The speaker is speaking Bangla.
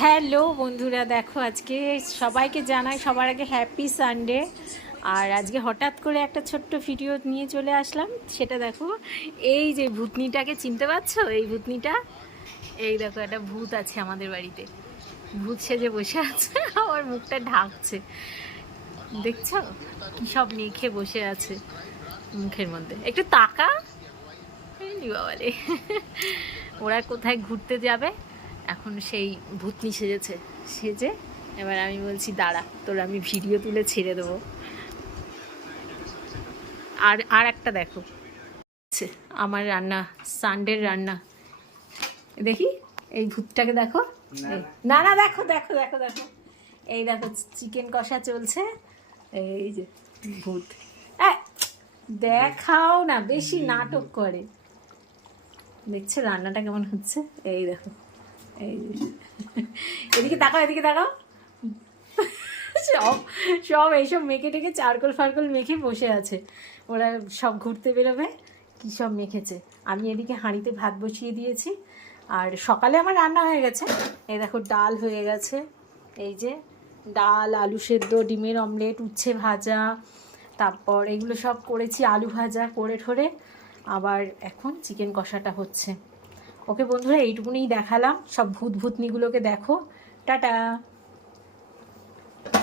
হ্যালো বন্ধুরা, দেখো আজকে সবাইকে জানাই সবার আগে হ্যাপি সানডে। আর আজকে হঠাৎ করে একটা ছোট্ট ভিডিও নিয়ে চলে আসলাম। সেটা দেখো, এই যে ভূতনিটাকে চিনতে পারছো? এই ভূতনিটা, এই দেখো একটা ভূত আছে আমাদের বাড়িতে। ভূত সেজে বসে আছে, আমার মুখটা ঢাকছে। দেখছো কি সব মেখে বসে আছে মুখের মধ্যে? একটু তাকা বাবারে। ওরা কোথায় ঘুরতে যাবে, এখন সেই ভূতনি সেজেছে। সেজে এবার আমি বলছি দাঁড়া, তোর আমি ভিডিও তুলে ছেড়ে দেবো। আর আর একটা দেখো, আমার রান্না, সানডের রান্না দেখি। এই ভূতটাকে দেখো, না না দেখো দেখো দেখো দেখো, এই দেখো চিকেন কষা চলছে। এই যে ভূত, দেখাও না, বেশি নাটক করে। দেখছে রান্নাটা কেমন হচ্ছে? এই দেখো, এই এদিকে তাকাও, এদিকে তাকাও। সব সব এইসব মেখে টেখে চারকোল ফারকোল মেখে বসে আছে। ওরা সব ঘুরতে বেরোবে, কী সব মেখেছে। আমি এদিকে হাঁড়িতে ভাত বসিয়ে দিয়েছি। আর সকালে আমার রান্না হয়ে গেছে। এই দেখো ডাল হয়ে গেছে, এই যে ডাল, আলু সেদ্ধ, ডিমের অমলেট, উচ্ছে ভাজা, তারপর এগুলো সব করেছি, আলু ভাজা করে ঠোরে। আবার এখন চিকেন কষাটা হচ্ছে। ওকে বন্ধুরা, এইটুকুনিই দেখালাম। সব ভূত ভূতনিগুলোকে দেখো। টাটা।